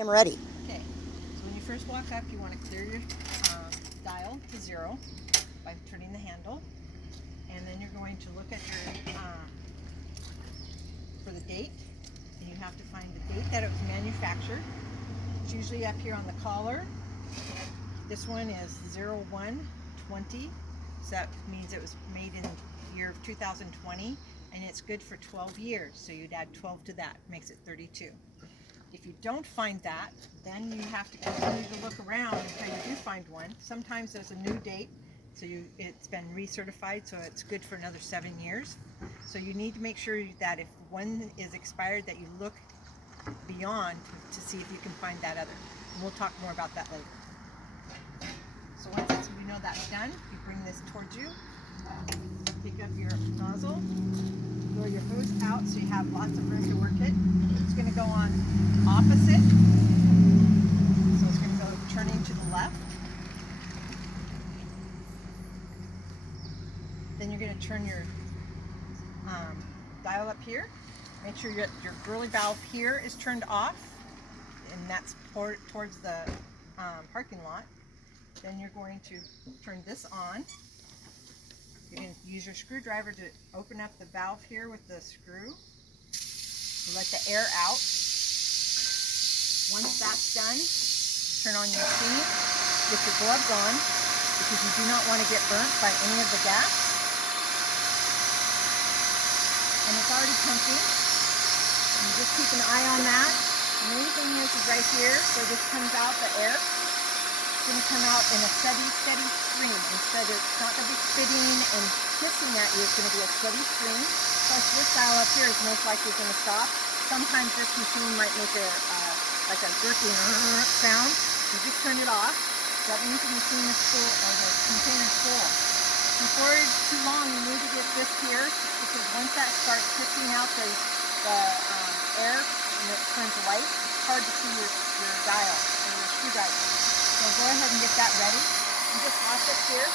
am ready. Okay, so when you first walk up, you want to clear your dial to 0 by turning the handle, and then you're going to look at your for the date, and you have to find the date that it was manufactured. It's usually up here on the collar. This one is 0120, so that means it was made in the year of 2020, and it's good for 12 years, so you'd add 12 to that, makes it 32. If you don't find that, then you have to continue to look around until you do find one. Sometimes there's a new date, so it's been recertified, so it's good for another 7 years. So you need to make sure that if one is expired, that you look beyond to see if you can find that other. And we'll talk more about that later. So once you know that's done, you bring this towards you, pick up your nozzle, lower your hose out so you have lots of room to work it. It's going to go on opposite, so it's going to go turning to the left. Then you're going to turn your dial up here. Make sure your girly valve here is turned off, and that's towards the parking lot. Then you're going to turn this on. You're going to use your screwdriver to open up the valve here with the screw to let the air out. Once that's done, turn on your machine with your gloves on, because you do not want to get burnt by any of the gas. And it's already pumping. You just keep an eye on that. The main thing is right here, where this comes out, the air. It's going to come out in a steady stream. Instead, it's not going to be spitting and hissing at you. It's going to be a steady stream. Plus, this dial up here is most likely going to stop. Sometimes this machine might make like a jerking sound. You just turn it off. That means the machine is full, or the container is full. Before it's too long, you need to get this here, because once that starts pushing out the air and it turns white, it's hard to see your dial or your screwdriver. So go ahead and get that ready. You just wash it here.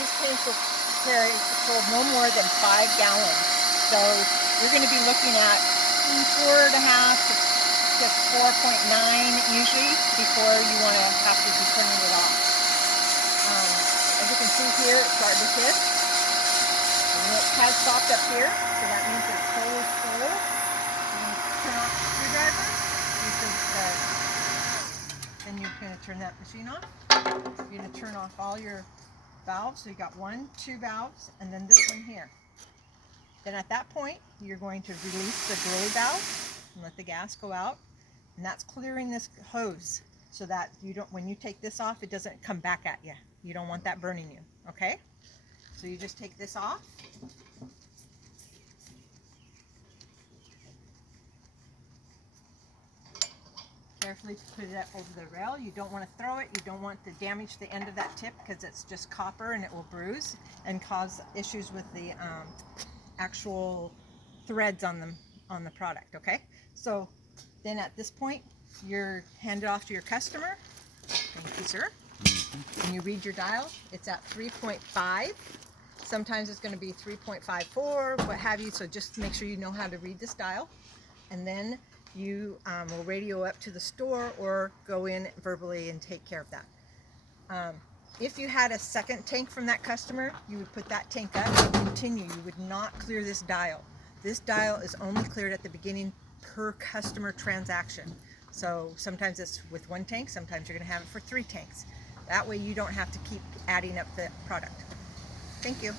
These tanks will hold no more than 5 gallons. So you're going to be looking at 4.5 to 4.9 usually before you want to have to be turning it off. As you can see here, it's starting to hiss. And it has stopped up here, so that means it's totally full. You turn off the screwdriver. Then you're going to turn that machine off. You're going to turn off all your valves. So you got 1, 2 valves, and then this one here. Then at that point, you're going to release the girly valve and let the gas go out. And that's clearing this hose so that you don't, when you take this off, it doesn't come back at you. You don't want that burning you, okay? So you just take this off. Carefully put it up over the rail. You don't want to throw it. You don't want to damage the end of that tip, because it's just copper and it will bruise and cause issues with the actual threads on the product, okay? So then at this point, you're handed off to your customer. Thank you, sir. When you read your dial, it's at 3.5. Sometimes it's going to be 3.54, what have you, so just make sure you know how to read this dial. And then you will radio up to the store or go in verbally and take care of that. If you had a second tank from that customer, you would put that tank up and continue. You would not clear this dial. This dial is only cleared at the beginning per customer transaction. So sometimes it's with 1 tank, sometimes you're going to have it for 3 tanks. That way you don't have to keep adding up the product. Thank you.